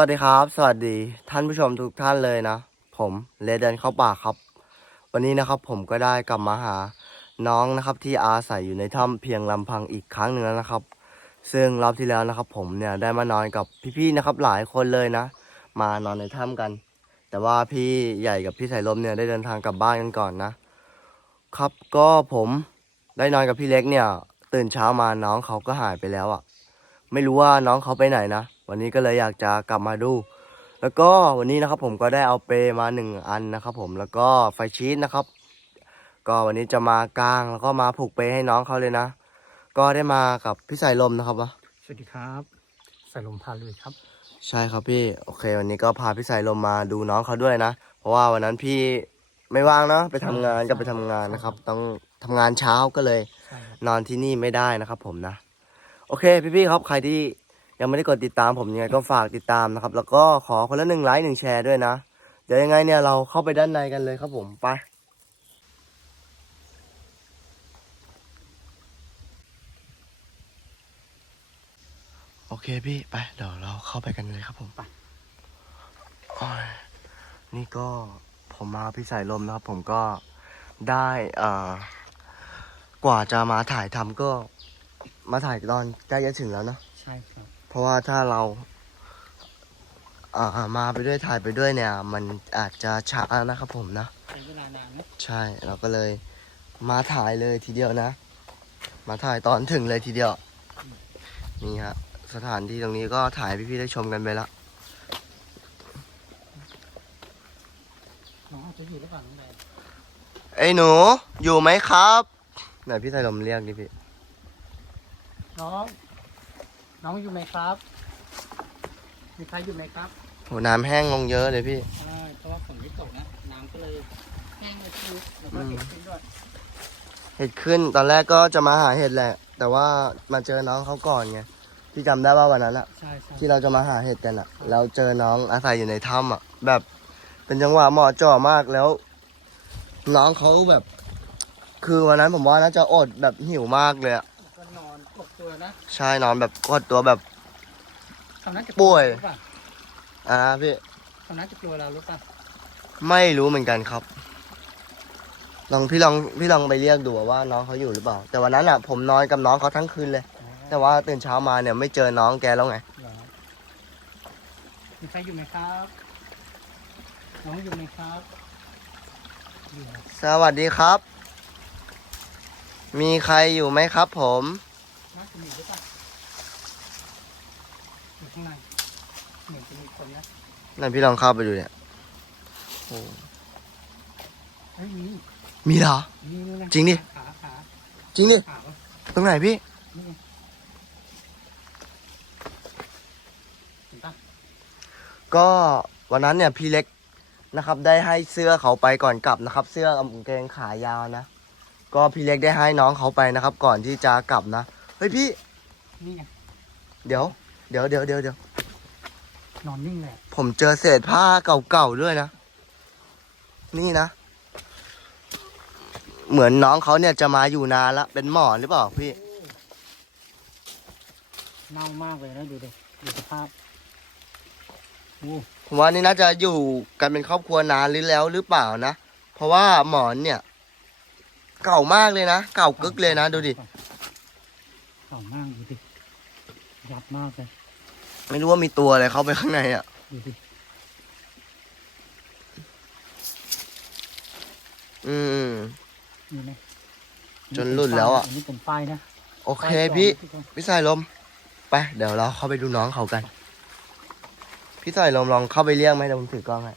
วัสดีครับ สวัสดีท่านผู้ชมทุกท่านเลยนะ ผมเลเดนเข้าป่าครับ วันนี้นะครับผมก็ได้กลับมาหาน้องนะครับที่อาศัยอยู่ในถ้ำเพียงลำพังอีกครั้งหนึ่งแล้วนะครับ ซึ่งรอบที่แล้วนะครับ ผมเนี่ยได้มานอนกับพี่ๆนะครับหลายคนเลยนะ มานอนในถ้ำกัน แต่ว่าพี่ใหญ่กับพี่สายลมเนี่ยได้เดินทางกลับบ้านกันก่อนนะ ครับก็ผมได้นอนกับพี่เล็กเนี่ย ตื่นเช้ามาน้องเขาก็หายไปแล้วอะ่ะ ไม่รู้ว่าน้องเขาไปไหนนะ วันนี้ก็เลยอยากจะกลับมาดู แล้วก็วันนี้นะครับผมก็ได้เอาเปรมาหนึ่งอันนะครับผมแล้วก็ไฟชีสนะครับ ก็วันนี้จะมากางแล้วก็มาผูกเปรให้น้องเขาเลยนะ ก็ได้มากับพี่สายลมนะครับวะสวัสดีครับใส่ลมพาลุยครับ ใช่ครับพี่โอเค วันนี้ก็พาพี่สายลมมาดูน้องเขาด้วยนะ เพราะว่าวันนั้นพี่ไม่ว่างเนาะไปทำงานก็ไปทำงานนะครับ ต้องทำงานเช้าก็เลยใช่ครับนอนที่นี่ไม่ได้นะครับผมนะ โอเคพี่ๆครับใครที่ ยังไม่ได้กดติดตามผมยังไงก็ฝากติดตามนะครับ แล้วก็ขอคนละหนึ่งไลค์หนึ่งแชร์ด้วยนะ เดี๋ยวยังไงเนี่ยเราเข้าไปด้านในกันเลยครับผมไปโอเคพี่ไปเดี๋ยวเราเข้าไปกันเลยครับผมไปโอ้ยนี่ก็ผมมาพี่สายลมนะครับ ผมก็ได้เอ่อกว่าจะมาถ่ายทำก็มาถ่ายตอนใกล้จะถึงแล้วเนอะ ใช่ครับเพ ราะว่าถ้าเราอ่ามาไปด้วยถ่ายไปด้วยเนี่ย มันอาจจะช้านะครับผมนะใช้เวลานานไหมใช่เราก็เลยมาถ่ายเลยทีเดียวนะ มาถ่ายตอนถึงเลยทีเดียว นี่ฮะสถานที่ตรงนี้ก็ถ่ายให้พี่ๆได้ชมกันไปแล้วน้องอาจจะอยู่หรือเปล่าน้องแดงไอ้หนูอยู่ไหมครับไหนพี่ไทยลมเรียกดิพี่น้อง น้องอยู่ไหมครับมีใครอยู่ไหมครับโหน้ำแห้งลงเยอะเลยพี่ใช่เพราะว่าฝนไม่ตกนะ น้ำก็เลยแห้งเลยทีแล้วก็เห็นขึ้นด้วยเห็ดขึ้นตอนแรกก็จะมาหาเห็ดแหละ แต่ว่ามาเจอน้องเขาก่อนไงพี่จำได้ว่าวันนั้นอะใช่ใช่ที่เราจะมาหาเห็ดกันอะเราเจอน้องอาศัยอยู่ในถ้ำอะแบบเป็นจังหวะเหมาะเจ่อมากแล้ว น้องเขาแบบ คือวันนั้นผมว่าน่าจะอดแบบหิวมากเลยอะ ใช่นอนแบบกดตัวแบบเขาน่าจะป่วย รู้ป่ะอ่าพี่เขาน่าจะกลัวเรารู้ป่ะไม่รู้เหมือนกันครับ ลองพี่ลองพี่ลองไปเรียกดูว่าน้องเขาอยู่หรือเปล่า แต่วันนั้นอะผมนอนกับน้องเขาทั้งคืนเลย อ๋อแต่ว่าตื่นเช้ามาเนี่ยไม่เจอน้องแกแล้วไง เหรอมีใครอยู่ไหมครับ น้องอยู่ไหมครับอยู่นะสวัสดีครับ มีใครอยู่ไหมครับผม น่าจะมีหรือเปล่าอยู่ข้างในเหมือนจะมีคนนะนั่นพี่ลองเข้าไปดูเนี่ยโอ้เฮ้ยมีมีเหรอ มีนี่นะจริงดิ ขาขาจริงดิ ขาวะตรงไหนพี่ นี่ไงเห็นปะก็วันนั้นเนี่ยพี่เล็กนะครับ ได้ให้เสื้อเขาไปก่อนกลับนะครับ เสื้อกางเกงขายาวนะ ก็พี่เล็กได้ให้น้องเขาไปนะครับ ก่อนที่จะกลับนะเฮ้ยพี่ นี่ไงเดี๋ยว เดี๋ยวเดี๋ยวเดี๋ยวเดี๋ยวนอนนิ่งเลยอะผมเจอเศษผ้าเก่าๆด้วยนะ นี่นะ เหมือนน้องเขาเนี่ยจะมาอยู่นานละเป็นหมอนหรือเปล่าพี่ เน่ามากเลยนะดูดิดูสภาพโอ้ผมว่านี่น่าจะอยู่กันเป็นครอบครัวนานหรือแล้วหรือเปล่านะ เพราะว่าหมอนเนี่ย เก่ามากเลยนะ เก่ากึกเลยนะ ดูดิเก่ามากดูดิยับมากเลยไม่รู้ว่ามีตัวอะไรเข้าไปข้างในอะ ดูดิอืมนี่ไหมจนหลุดแล้วอะ นนี้เป็นป้ายนะโอเคป้ายก่นพี่ทุกคนพี่สายลม ไปเดี๋ยวเราเข้าไปดูน้องเขากัน พี่สายลมลองเข้าไปเรียกไหมเดี๋ยวผมถือกล้องให้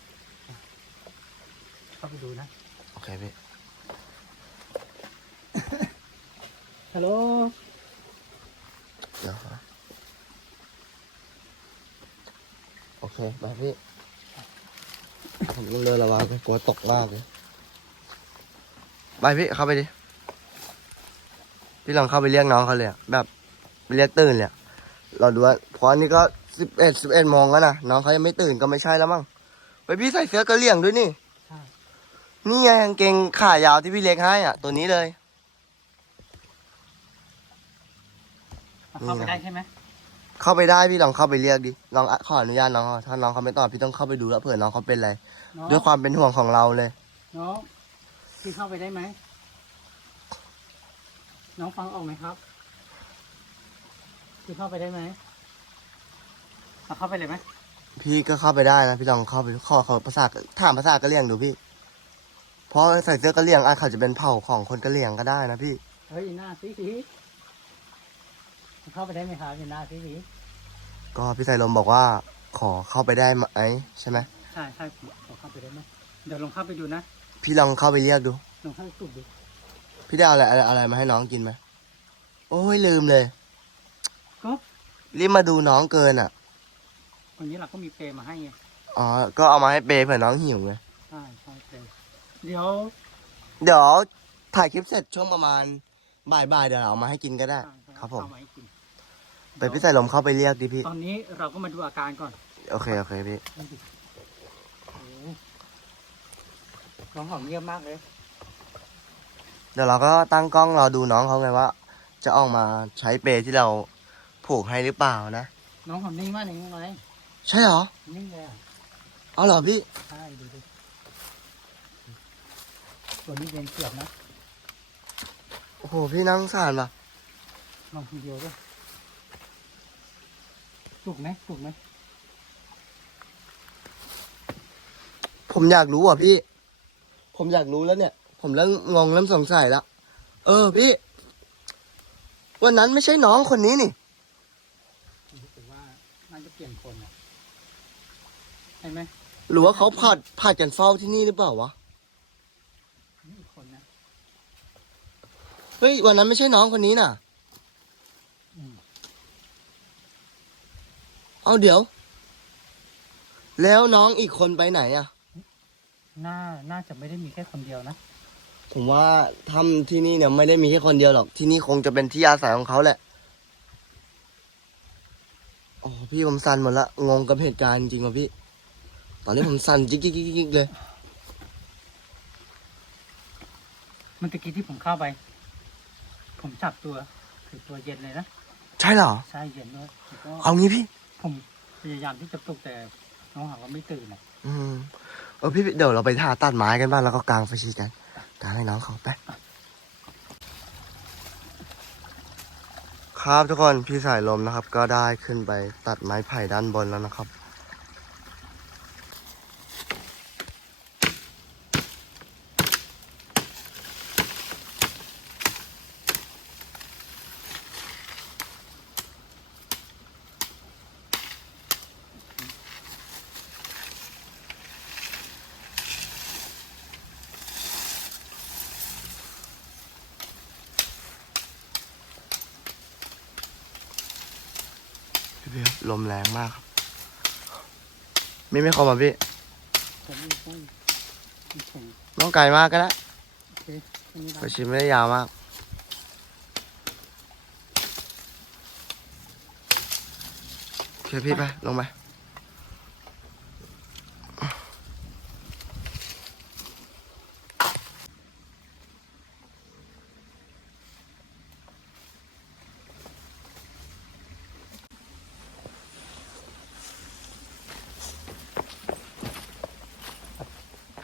เข้าไปดูนะ โอเคพี่ฮัลโหล เดี๋ยวนะโอเคไปพี่ ผมต้องเดินระวังเลยกลัวตกมากเลยไปพี่เข้าไปดิ พี่ลองเข้าไปเรียกน้องเขาเลยอะแบบไปเรียกตื่นเลยอะเราดูว่าเพราะอันนี้ก็สิบเอ็ดสิบเอ็ดโมงแล้วนะน้องเขายังไม่ตื่นก็ไม่ใช่แล้วมั้งไปพี่ใส่เสื้อกระเหลี่ยงด้วยนี่ใช่นี่ไงกางเกงขายาวที่พี่เล็กให้อะ ตัวนี้เลย เอาเข้าไปนี่นะได้ใช่ไหมเข้าไปได้พี่ลองเข้าไปเรียกดิลองอะขออนุญาตน้องอะถ้าน้องเขาไม่ตอบพี่ต้องเข้าไปดูแล้วเผื่อน้องเขาเป็นอะไรน้องด้วยความเป็นห่วงของเราเลย น้องพี่เข้าไปได้ไหมน้องฟังออกไหมครับพี่เข้าไปได้ไหมเอาเข้าไปเลยไหมพี่ก็เข้าไปได้นะพี่ลองเข้าไปขอขอภาษาถามภาษากะเหรี่ยงดูพี่ เพราะใส่เสื้อกะเหรี่ยงอาจเขาจะเป็นเผ่าของคนกะเหรี่ยงก็ได้นะพี่ เฮ้ยหน้าสีสี เข้าไปได้ไหมครับหน้าสีสีก็พี่ไซลมบอกว่าขอเข้าไปได้ไหมใช่ไหมใช่ใช่ผมขอเข้าไปได้ไหมเดี๋ยวลองเข้าไปดูนะพี่ลองเข้าไปเรียกดูลองเข้าไปปลุกดูพี่ได้เอาอะไรอะไรอะไรมาให้น้องกินไหมโอ้ยลืมเลยก็รีบมาดูน้องเกินอะวันนี้เราก็มีเปรย์มาให้ไงอ๋อก็เอามาให้เปย์เผื่อน้องหิวไงใช่ใช่เปรย์เดี๋ยว เดี๋ยวถ่ายคลิปเสร็จช่วงประมาณบ่ายๆเดี๋ยวเราเอามาให้กินก็ได้ใช่ใช่ครับผม เอาาให้กินแต่พี่ใส่ลมเข้าไปเรียกดิพี่ ตอนนี้เราก็มาดูอาการก่อนโอเค โอเคพี่ดูดิโอ้โหน้องหอมเยี่ยมมากเลย เดี๋ยวเราก็ตั้งกล้องรอดูน้องเขาไงว่า จะออกมาใช้เปย์ที่เราผูกให้หรือเปล่านะ น้องหอมนิ่งมากนิ่งไหมใช่เหรอนิ่งเลยอะเอาเหรอพี่ ใช่ดูดิตัวนี้เป็นเกียบนะ โอ้โห พี่นั่งสารปะลองคนเดียวด้วย ถูกไหมถูกไหมผมอยากรู้อะพี่ ผมอยากรู้แล้วเนี่ย ผมเริ่มงงเริ่มสงสัยแล้วเออพี่ วันนั้นไม่ใช่น้องคนนี้นี่รู้สึกว่าน่าจะเปลี่ยนคนอะใช่ไหมหรือว่าเขาผัดผัดกันเฝ้าที่นี่หรือเปล่าวะนี่อีกคนนะเฮ้ยวันนั้นไม่ใช่น้องคนนี้น่ะ อืม เอาเดี๋ยว แล้วน้องอีกคนไปไหนอะ น่า น่าจะไม่ได้มีแค่คนเดียวนะ ผมว่าทำที่นี่เนี่ยไม่ได้มีแค่คนเดียวหรอก ที่นี่คงจะเป็นที่อาศัยของเขาแหละ โอ้พี่ผมสั่นหมดละ งงกับเหตุการณ์จริงๆว่ะพี่ ตอนนี้ผมสั่นจิ๊กจิ๊กจิ๊กจิ๊กเลย มันตะกี้ที่ผมเข้าไป ผมจับตัวคือตัวเย็นเลยนะ ใช่เหรอ ใช่เย็นด้วยแล้วก็เอางี้พี่ ผมพยายามที่จะปลุกแต่น้องหาว่าไม่ตื่นอะอืมเออพี่เดี๋ยวเราไปหาตัดไม้กันบ้างแล้วก็กางไฟชีกันกางให้น้องเขาไปครับทุกคนพี่สายลมนะครับ ก็ได้ขึ้นไปตัดไม้ไผ่ด้านบนแล้วนะครับ ลมแรงมากครับ ไม่ไม่เข้ามาพี่ผมไม่ใช่ไม่ใช่น้องไกลมากก็ได้โอเคแค่นี้ไปได้ชิมไม่ได้ยาวมาก โอเคพี่ไป ลงไป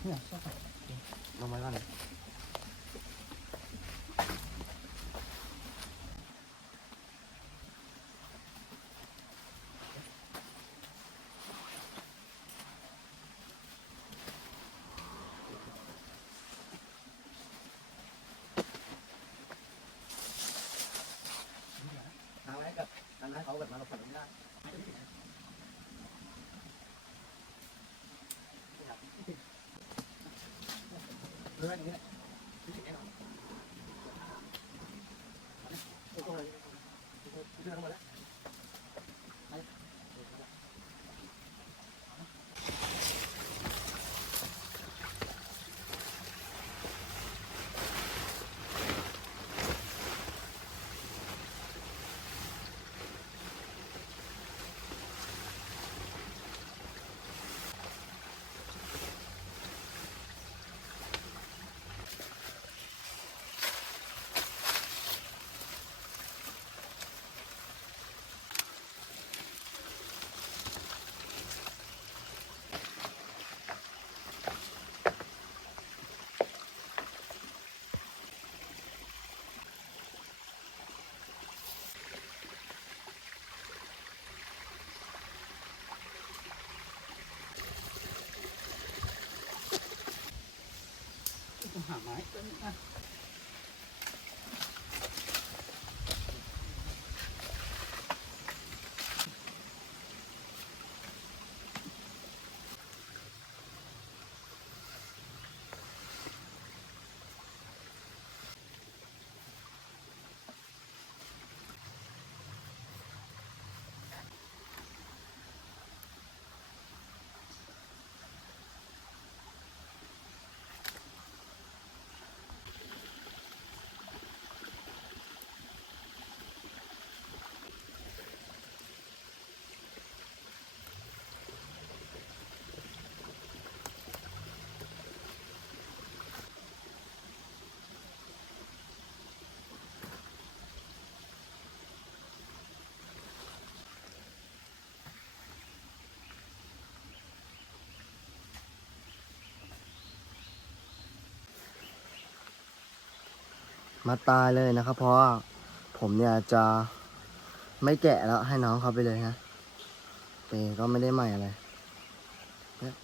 เนี่ยชอบ ลงไปก่อนทางไหนกับทางไหนเขากับมาเราผ่านไม่ได้ เรื่องนี้พ ต้อ มาตายเลยนะครับ เพราะว่าผมเนี่ยจะไม่แกะแล้วให้น้องเขาไปเลยนะแต่ก็ไม่ได้ใหม่อะไรเนี่ย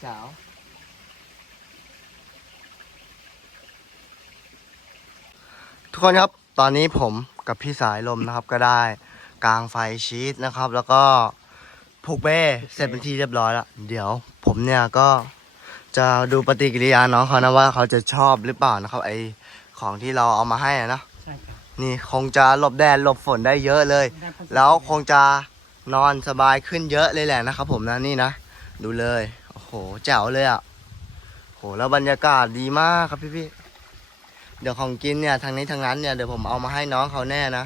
เจ๋วทุกคนครับตอนนี้ผมกับพี่สายลมนะครับก็ได้กางไฟชีสนะครับ แล้วก็ผูกเบ้เสร็จเป็นที่เรียบร้อยแล้วเดี๋ยว ผมเนี่ยก็จะดูปฏิกิริยาน้องเขานะว่าเขาจะชอบหรือเปล่านะครับ ไอของที่เราเอามาให้อะนะใช่ครับนี่คงจะหลบแดดหลบฝนได้เยอะเลยได้ผสมแล้วคงจะนอนสบายขึ้นเยอะเลยแหละนะครับ ผมนะนี่นะดูเลย โอ้โหแจ๋วเลยอะ่ะโหแล้วบรรยากาศดีมากครับพี่พี่ๆเดี๋ยวของกินเนี่ยทางนี้ทางนั้นเนี่ยเดี๋ยวผมเอามาให้น้องเขาแน่นะ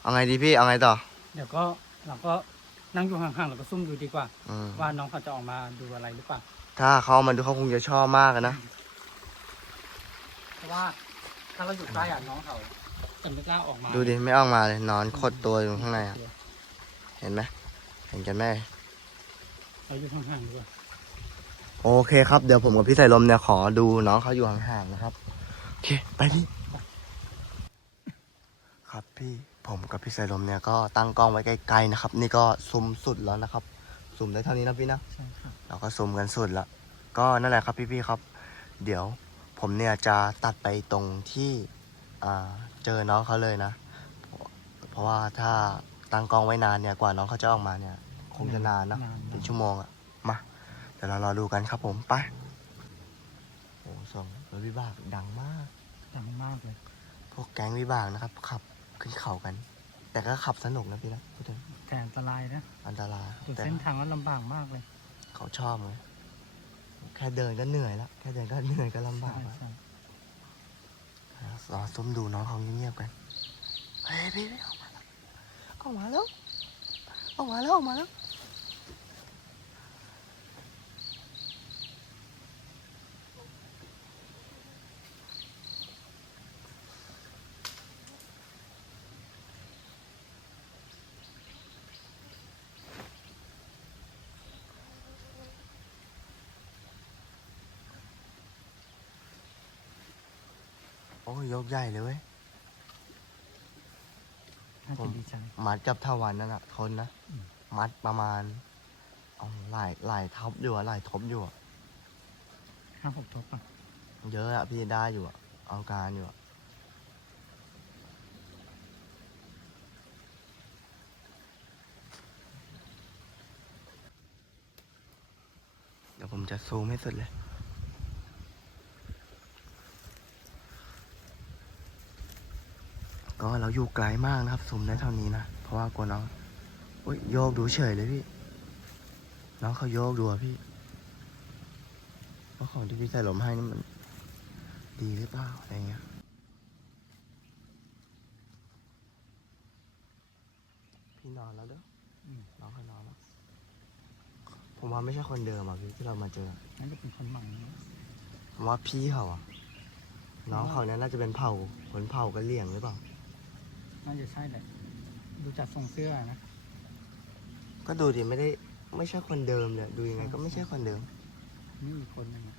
เอาไงดีพี่เอาไงต่อ เดี๋ยวก็เราก็นั่งอยู่ห่างๆเราก็ซุ่มดูดีกว่า อืม ว่าน้องเขาจะออกมาดูอะไรหรือเปล่าถ้าเขาเอามันดูเขาคงจะชอบมากอะนะเพราะว่าถ้าเราอยู่ใกล้อะน้องเขาจะไม่กล้าออกมาดูดิไม่ออกมาเลยนอนขดตัวอยู่ข้างในอะเห็นไหมเห็นกันไหม เราอยู่ห่างๆดีกว่าโอเคครับเดี๋ยวผมกับพี่สายลมเนี่ยขอดูน้องเขาอยู่ห่างๆนะครับโอเคไปดิครับพี่ผมกับพี่สายลมเนี่ยก็ตั้งกล้องไว้ไกลๆนะครับ นี่ก็ซูมสุดแล้วนะครับซูมได้เท่านี้นะพี่นะใช่ครับเราก็ซูมกันสุดละก็นั่นแหละครับพี่ๆครับ เดี๋ยวผมเนี่ยจะตัดไปตรงที่อ่าเจอน้องเขาเลยนะ เพราะว่าถ้าตั้งกล้องไว้นานเนี่ยกว่าน้องเขาจะออกมาเนี่ย คงจะนานนะนานเป็นชั่วโมงอะมาเดี๋ยวเรารอดูกันครับผมไปโอ้ส่งรถวิบากดังมากดังมากเลย พวกแก๊งวิบากนะครับ ขับขึ้นเขากัน แต่ก็ขับสนุกนะพี่นะพูดถึงแต่อันตรายนะอันตรายดูแต่เส้นทางก็ลำบากมากเลย เขาชอบเลยแค่เดินก็เหนื่อยแล้วแค่เดินก็เหนื่อยก็ลำบาใช่กแล้วใช่รอซุ่มดูน้องเขาเงียบๆกันเฮ้ยพี่พี่ออกมาแล้วออกมาแล้ว ออกมาแล้วออกมาแล้วโอ้ยยกใหญ่เลยเว้ยาผจะมดีใจมัดกับทวันนั่นอะทนนะอืมมัดประมาณเอาหลายหลายทับอยู่อะหลายทบอยู่อะห้าหกทบอะเยอะอะพี่ได้อยู่อะเอาการอยู่อะเดี๋ยวผมจะซูมให้สุดเลย ก็เราอยู่ไกลมากนะครับซูมได้เท่านี้นะ เพราะว่ากลัวน้องอุ้ยโยกดูเฉยเลยพี่ น้องเขาโยกดูอะพี่ว่าของที่พี่ใส่ลมให้นี่มัน ดีหรือเปล่าอะไรเงี้ยพี่นอนแล้วเด้ออืมน้องเขานอนแล้วผมว่าไม่ใช่คนเดิมอะพี่ที่เรามาเจอน่าจะเป็นคนใหม่นะผมว่าพี่เขาอะน้องเขาเนี่ยน่าจะเป็นเผ่าคนเผ่ากะเหลี่ยงหรือเปล่า น่าจะใช่แหละ ดูจากทรงเสื้อนะ ก็ดูดิไม่ได้ไม่ใช่คนเดิมเนี่ยดูยังไงก็ไม่ใช่คนเดิม นี่อีกคนหนึงอะ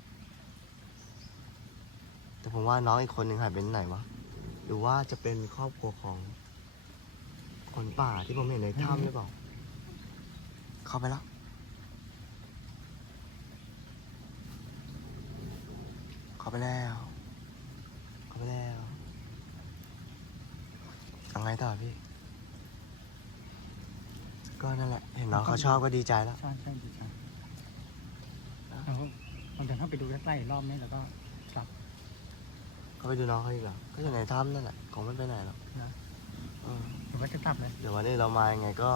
แต่ผมว่าน้องอีกคนหนึ่งหายไปไหนวะ หรือว่าจะเป็นครอบครัวของคนป่าที่ผมเห็นในถ้ำหรือเปล่า เข้าไปแล้ว เข้าไปแล้ว เข้าไปแล้ว ยังไงต่อพี่ ก็นั่นแหละ เห็นน้องเขาชอบก็ดีใจแล้ว ใช่ใช่ดีจังแล้วเราเดินเข้าไปดูใกล้ๆอีกรอบนี้แล้วก็กลับเขาไปดูน้องเขาอีกเหรอ ก็อยู่ในถ้ำนั่นแหละคงไม่ไปไหนหรอกนะเออหรือว่าจะกลับเลยเดี๋ยววันอื่นเรามายังไงก็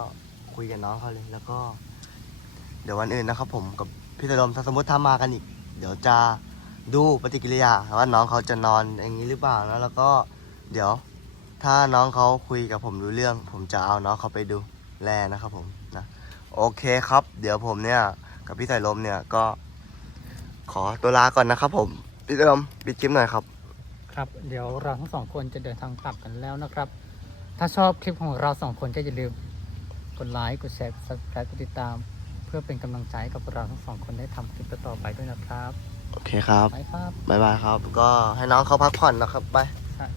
คุยกับน้องเขาเลย แล้วก็ เดี๋ยววันอื่นนะครับ ผมกับพี่ตะลมถ้าสมมติถ้ามากันอีก เดี๋ยวจะดูปฏิกิริยาว่าน้องเขาจะนอนอย่างนี้หรือเปล่านะแล้วก็เดี๋ยว ถ้าน้องเขาคุยกับผมรู้เรื่อง ผมจะเอาน้องเขาไปดูแลนะครับผมนะโอเคครับ เดี๋ยวผมเนี่ย กับพี่สายลมเนี่ยก็ ขอตัวลาก่อนนะครับผมพี่ตะลมปิดคลิปหน่อยครับ ครับ เดี๋ยวเราทั้งสองคนจะเดินทางกลับกันแล้วนะครับ ถ้าชอบคลิปของเราสองคนก็อย่าลืมกดไลค์กดแชร์กด subscribe กดติดตาม เพื่อเป็นกำลังใจให้กับเราทั้งสองคนได้ทำคลิปต่อๆไปด้วยนะครับโอเคครับ ไปครับบ๊ายบายครับ ก็ให้น้องเขาพักผ่อนนะครับไปใช่